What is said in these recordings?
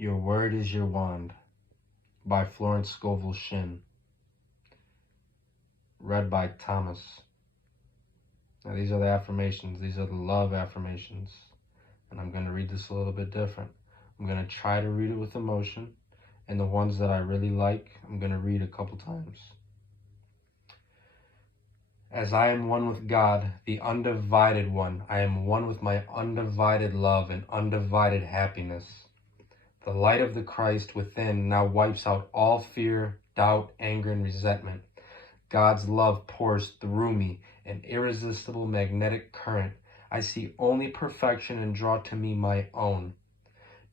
Your Word is Your Wand by Florence Scovel Shinn. Read by Thomas. Now these are the affirmations. These are the love affirmations. And I'm going to read this a little bit different. I'm going to try to read it with emotion. And the ones that I really like, I'm going to read a couple times. As I am one with God, the undivided one, I am one with my undivided love and undivided happiness. The light of the Christ within now wipes out all fear, doubt, anger, and resentment. God's love pours through me, an irresistible magnetic current. I see only perfection and draw to me my own.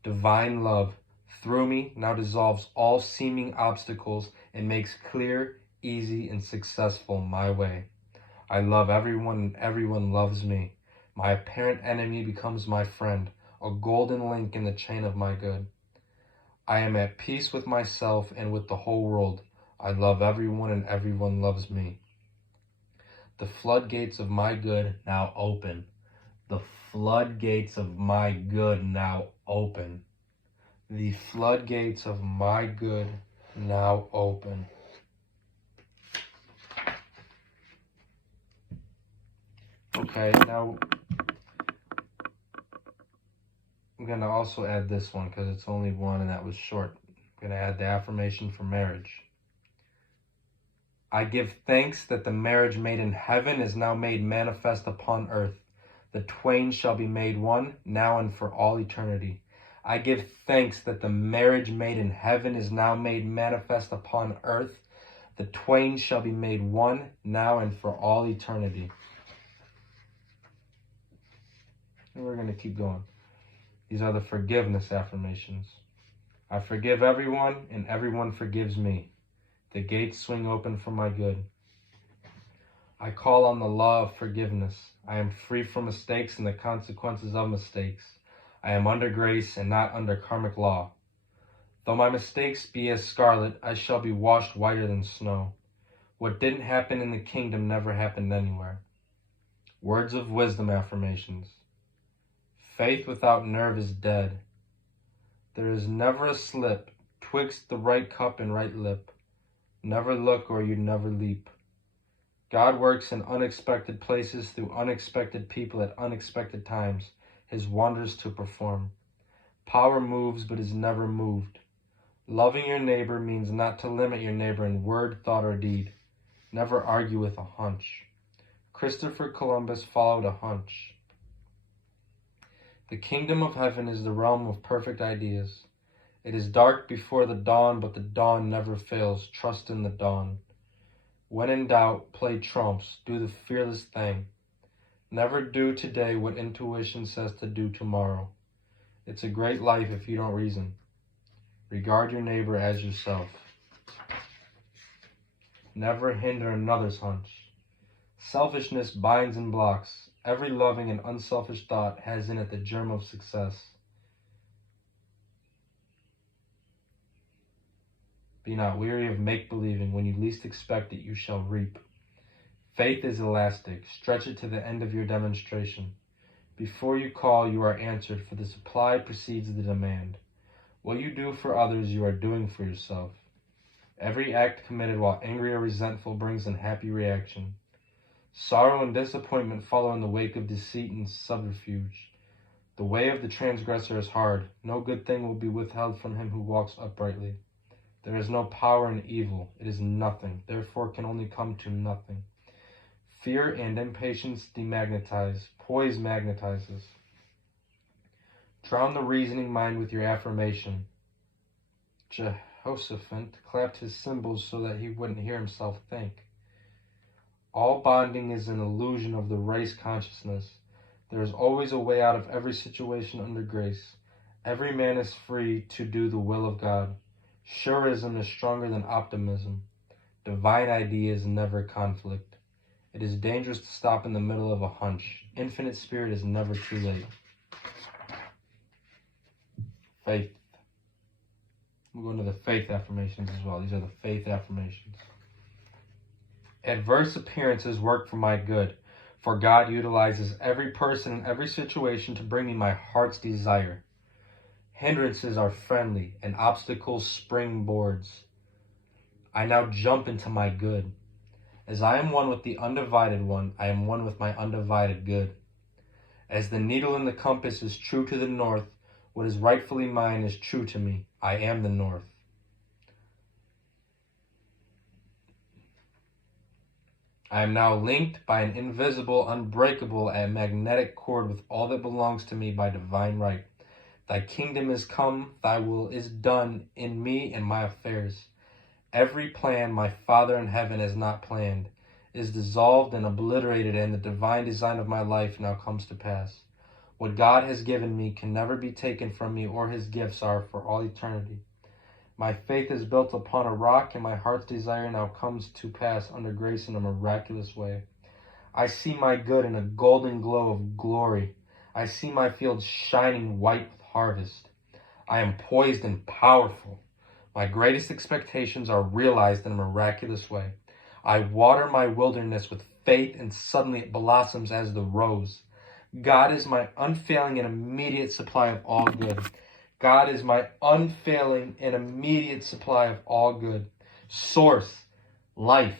Divine love through me now dissolves all seeming obstacles and makes clear, easy, and successful my way. I love everyone and everyone loves me. My apparent enemy becomes my friend, a golden link in the chain of my good. I am at peace with myself and with the whole world. I love everyone and everyone loves me. The floodgates of my good now open. The floodgates of my good now open. The floodgates of my good now open. Okay, now I'm going to also add this one because it's only one and that was short. I'm going to add the affirmation for marriage. I give thanks that the marriage made in heaven is now made manifest upon earth. The twain shall be made one, now and for all eternity. I give thanks that the marriage made in heaven is now made manifest upon earth. The twain shall be made one, now and for all eternity. And we're going to keep going. These are the forgiveness affirmations. I forgive everyone, and everyone forgives me. The gates swing open for my good. I call on the law of forgiveness. I am free from mistakes and the consequences of mistakes. I am under grace and not under karmic law. Though my mistakes be as scarlet, I shall be washed whiter than snow. What didn't happen in the kingdom never happened anywhere. Words of wisdom affirmations. Faith without nerve is dead. There is never a slip twixt the right cup and right lip. Never look or you never leap. God works in unexpected places through unexpected people at unexpected times, his wonders to perform. Power moves but is never moved. Loving your neighbor means not to limit your neighbor in word, thought, or deed. Never argue with a hunch. Christopher Columbus followed a hunch. The kingdom of heaven is the realm of perfect ideas. It is dark before the dawn, but the dawn never fails. Trust in the dawn. When in doubt, play trumps. Do the fearless thing. Never do today what intuition says to do tomorrow. It's a great life if you don't reason. Regard your neighbor as yourself. Never hinder another's hunch. Selfishness binds and blocks. Every loving and unselfish thought has in it the germ of success. Be not weary of make-believing. When you least expect it, you shall reap. Faith is elastic. Stretch it to the end of your demonstration. Before you call, you are answered, for the supply precedes the demand. What you do for others, you are doing for yourself. Every act committed while angry or resentful brings an happy reaction. Sorrow and disappointment follow in the wake of deceit and subterfuge. The way of the transgressor is hard. No good thing will be withheld from him who walks uprightly. There is no power in evil. It is nothing, therefore can only come to nothing. Fear and impatience demagnetize. Poise magnetizes. Drown the reasoning mind with your affirmation. Jehoshaphat clapped his cymbals so that he wouldn't hear himself think. All bonding is an illusion of the race consciousness. There is always a way out of every situation under grace. Every man is free to do the will of God. Surism is stronger than optimism. Divine ideas never conflict. It is dangerous to stop in the middle of a hunch. Infinite spirit is never too late. Faith. We'll go into the faith affirmations as well. These are the faith affirmations. Adverse appearances work for my good, for God utilizes every person and every situation to bring me my heart's desire. Hindrances are friendly and obstacles springboards. I now jump into my good. As I am one with the undivided one, I am one with my undivided good. As the needle in the compass is true to the north, what is rightfully mine is true to me. I am the north. I am now linked by an invisible, unbreakable, and magnetic cord with all that belongs to me by divine right. Thy kingdom is come, thy will is done in me and my affairs. Every plan my Father in heaven has not planned is dissolved and obliterated, and the divine design of my life now comes to pass. What God has given me can never be taken from me, or his gifts are for all eternity. My faith is built upon a rock, and my heart's desire now comes to pass under grace in a miraculous way. I see my good in a golden glow of glory. I see my fields shining white with harvest. I am poised and powerful. My greatest expectations are realized in a miraculous way. I water my wilderness with faith, and suddenly it blossoms as the rose. God is my unfailing and immediate supply of all good. God is my unfailing and immediate supply of all good. Source, life,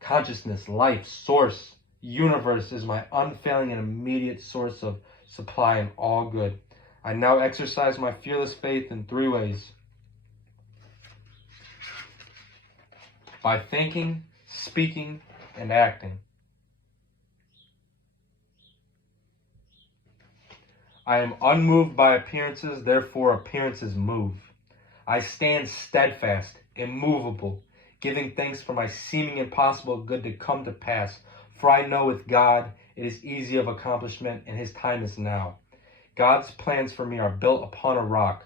consciousness, life, source, universe is my unfailing and immediate source of supply in all good. I now exercise my fearless faith in 3 ways. By thinking, speaking, and acting. I am unmoved by appearances, therefore appearances move. I stand steadfast, immovable, giving thanks for my seeming impossible good to come to pass. For I know with God it is easy of accomplishment, and his time is now. God's plans for me are built upon a rock.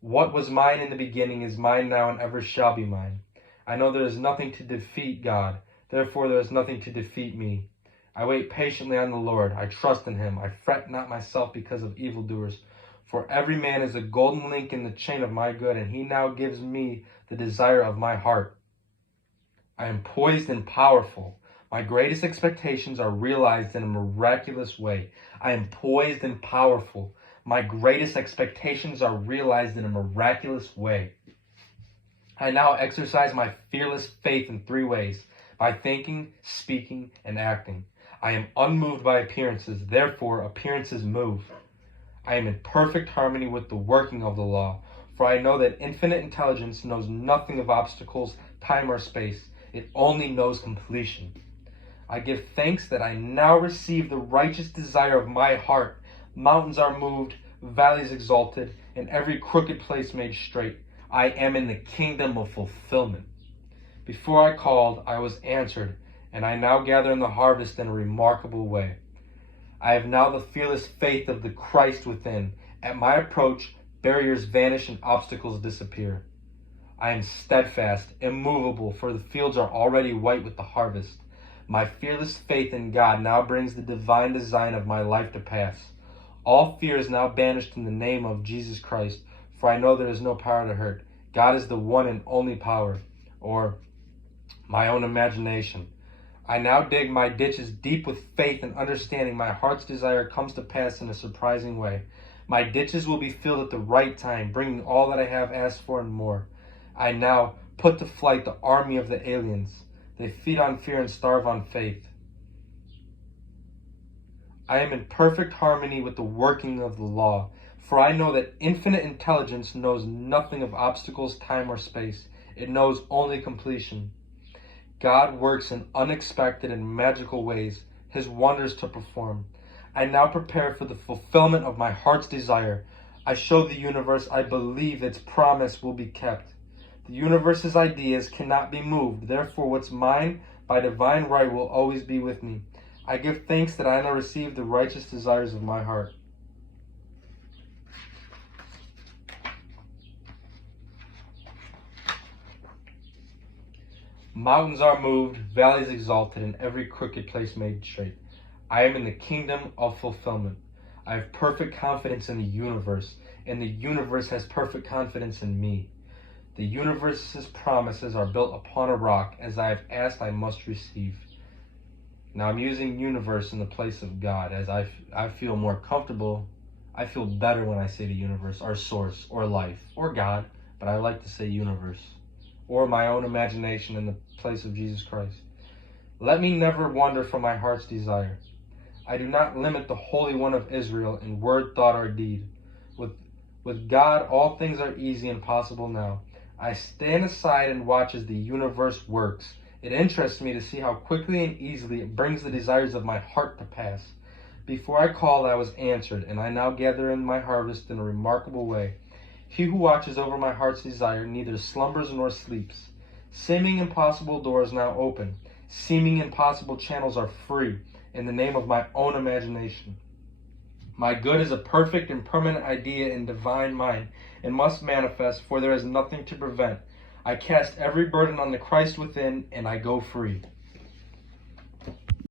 What was mine in the beginning is mine now and ever shall be mine. I know there is nothing to defeat God, therefore there is nothing to defeat me. I wait patiently on the Lord. I trust in him. I fret not myself because of evildoers. For every man is a golden link in the chain of my good, and he now gives me the desire of my heart. I am poised and powerful. My greatest expectations are realized in a miraculous way. I am poised and powerful. My greatest expectations are realized in a miraculous way. I now exercise my fearless faith in 3 ways. By thinking, speaking, and acting. I am unmoved by appearances, therefore appearances move. I am in perfect harmony with the working of the law, for I know that infinite intelligence knows nothing of obstacles, time, or space. It only knows completion. I give thanks that I now receive the righteous desire of my heart. Mountains are moved, valleys exalted, and every crooked place made straight. I am in the kingdom of fulfillment. Before I called, I was answered, and I now gather in the harvest in a remarkable way. I have now the fearless faith of the Christ within. At my approach, barriers vanish and obstacles disappear. I am steadfast, immovable, for the fields are already white with the harvest. My fearless faith in God now brings the divine design of my life to pass. All fear is now banished in the name of Jesus Christ, for I know there is no power to hurt. God is the one and only power, or my own imagination. I now dig my ditches deep with faith and understanding. My heart's desire comes to pass in a surprising way. My ditches will be filled at the right time, bringing all that I have asked for and more. I now put to flight the army of the aliens. They feed on fear and starve on faith. I am in perfect harmony with the working of the law, for I know that infinite intelligence knows nothing of obstacles, time, or space. It knows only completion. God works in unexpected and magical ways, his wonders to perform. I now prepare for the fulfillment of my heart's desire. I show the universe I believe its promise will be kept. The universe's ideas cannot be moved, therefore what's mine by divine right will always be with me. I give thanks that I now receive the righteous desires of my heart. Mountains are moved, valleys exalted, and every crooked place made straight. I am in the kingdom of fulfillment. I have perfect confidence in the universe, and the universe has perfect confidence in me. The universe's promises are built upon a rock. As I have asked, I must receive. Now I'm using universe in the place of God, as I feel more comfortable. I feel better when I say the universe, or source, or life, or God, but I like to say universe, or my own imagination in the place of Jesus Christ. Let me never wander from my heart's desire. I do not limit the Holy One of Israel in word, thought, or deed. With God, all things are easy and possible now. I stand aside and watch as the universe works. It interests me to see how quickly and easily it brings the desires of my heart to pass. Before I called, I was answered, and I now gather in my harvest in a remarkable way. He who watches over my heart's desire neither slumbers nor sleeps. Seeming impossible doors now open. Seeming impossible channels are free in the name of my own imagination. My good is a perfect and permanent idea in divine mind and must manifest, for there is nothing to prevent. I cast every burden on the Christ within, and I go free.